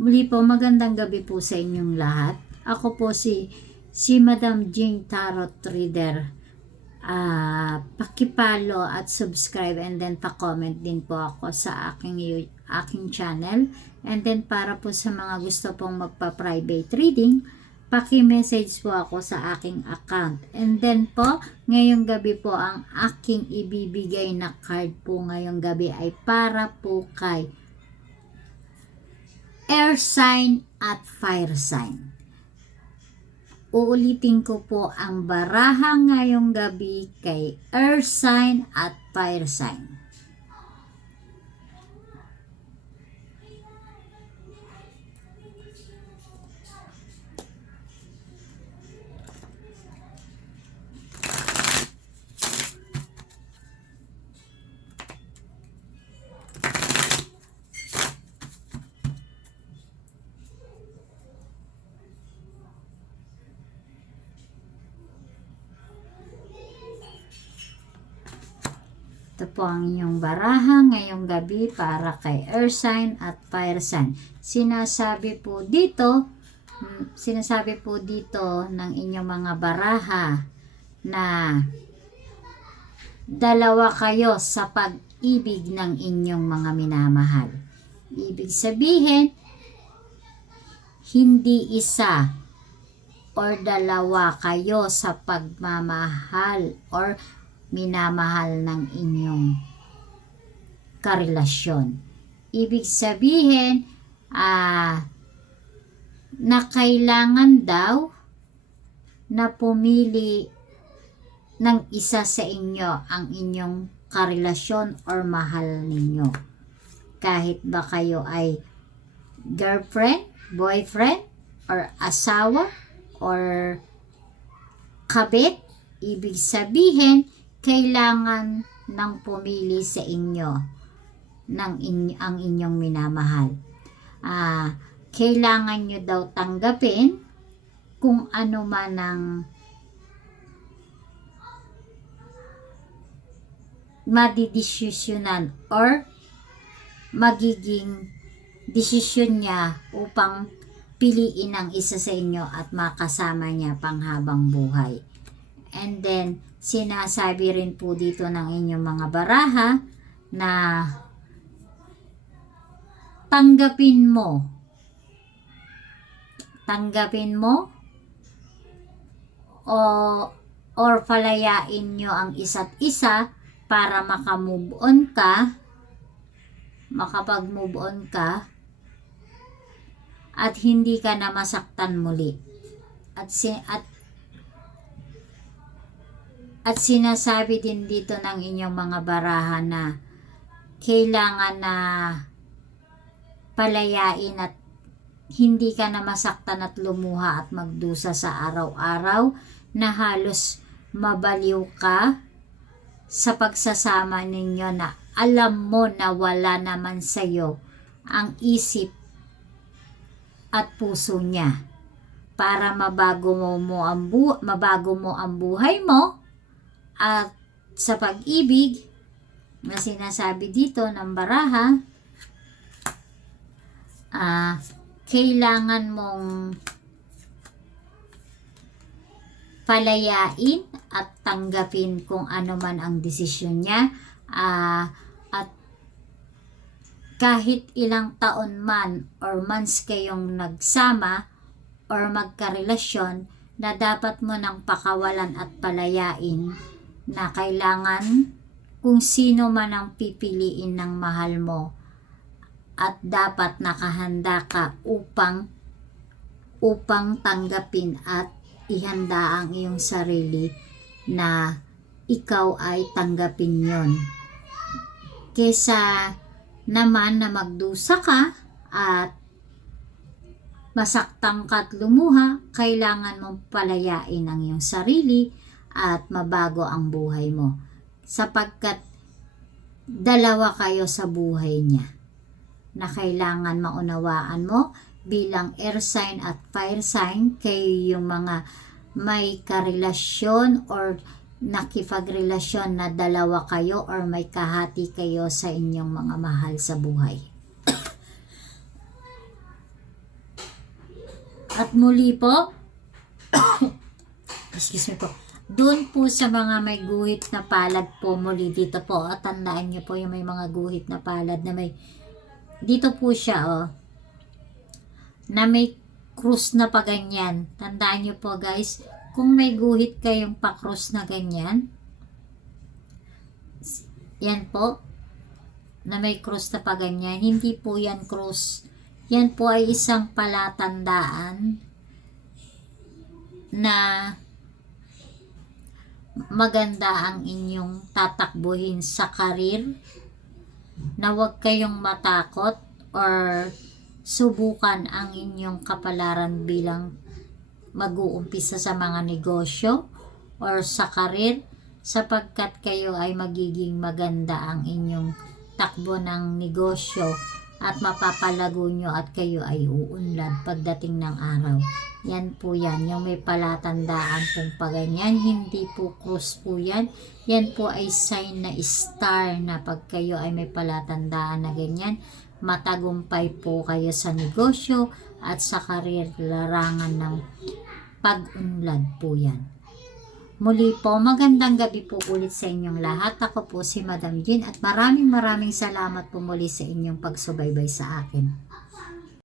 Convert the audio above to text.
Muli po, magandang gabi po sa inyong lahat. Ako po si Madam Jing Tarot Reader. Pakipalo at subscribe and then pa-comment din po ako sa aking channel. And then para po sa mga gusto pong magpa-private reading, paki-message po ako sa aking account. And then po, ngayong gabi po ang aking ibibigay na card po ngayong gabi ay para po kay air sign at fire sign. Uulitin ko po ang baraha ngayong gabi kay air sign at fire sign. Ito po ang inyong baraha ngayong gabi para kay air sign at fire sign. Sinasabi po dito ng inyong mga baraha na dalawa kayo sa pag-ibig ng inyong mga minamahal. Ibig sabihin, hindi isa or dalawa kayo sa pagmamahal or minamahal ng inyong karelasyon. Ibig sabihin, na kailangan daw na pumili ng isa sa inyo ang inyong karelasyon or mahal ninyo. Kahit ba kayo ay girlfriend, boyfriend, or asawa, or kabit, ibig sabihin, kailangan ng pumili sa inyo ang inyong minamahal. Kailangan nyo daw tanggapin kung ano man ang madidesisyonan or magiging desisyon niya upang piliin ang isa sa inyo at makasama niya panghabang buhay. And then, sinasabi rin po dito ng inyong mga baraha na tanggapin mo or palayain nyo ang isa't isa para makapag-move on ka at hindi ka na masaktan muli. At sinasabi din dito ng inyong mga baraha na kailangan na palayain at hindi ka na masaktan at lumuha at magdusa sa araw-araw na halos mabaliw ka sa pagsasama ninyo na alam mo na wala naman sa'yo ang isip at puso niya para mabago mo ang buhay mo. At sa pag-ibig na sinasabi dito ng baraha, kailangan mong palayain at tanggapin kung ano man ang desisyon niya, at kahit ilang taon man or months kayong nagsama or magkarelasyon, na dapat mo nang pakawalan at palayain na kailangan kung sino man ang pipiliin ng mahal mo at dapat nakahanda ka upang tanggapin at ihanda ang iyong sarili na ikaw ay tanggapin yon. Kesa naman na magdusa ka at masaktan ka at lumuha, kailangan mong palayain ang iyong sarili at mabago ang buhay mo. Sapagkat dalawa kayo sa buhay niya na kailangan maunawaan mo bilang air sign at fire sign, kayo yung mga may karelasyon or nakipagrelasyon na dalawa kayo or may kahati kayo sa inyong mga mahal sa buhay. At muli po, excuse me po, doon po sa mga may guhit na palad po muli dito po, at tandaan nyo po yung may mga guhit na palad na may, dito po siya na may krus na pa ganyan. Tandaan nyo po guys, kung may guhit kayong pa-cross na ganyan, yan po, na may cross na pa ganyan, hindi po yan cross. Yan po ay isang palatandaan na maganda ang inyong tatakbuhin sa karir, na huwag kayong matakot or subukan ang inyong kapalaran bilang mag-uumpisa sa mga negosyo or sa karir, sapagkat kayo ay magiging maganda ang inyong takbo ng negosyo at mapapalago nyo at kayo ay uunlad pagdating ng araw. Yan po yan, yung may palatandaan pong paganyan, hindi po cross po yan. Yan po ay sign na star na pag kayo ay may palatandaan na ganyan, matagumpay po kayo sa negosyo at sa karir, larangan ng pag-unlad po yan. Muli po, magandang gabi po ulit sa inyong lahat. Ako po si Madam Jean at maraming salamat po muli sa inyong pagsubaybay sa akin.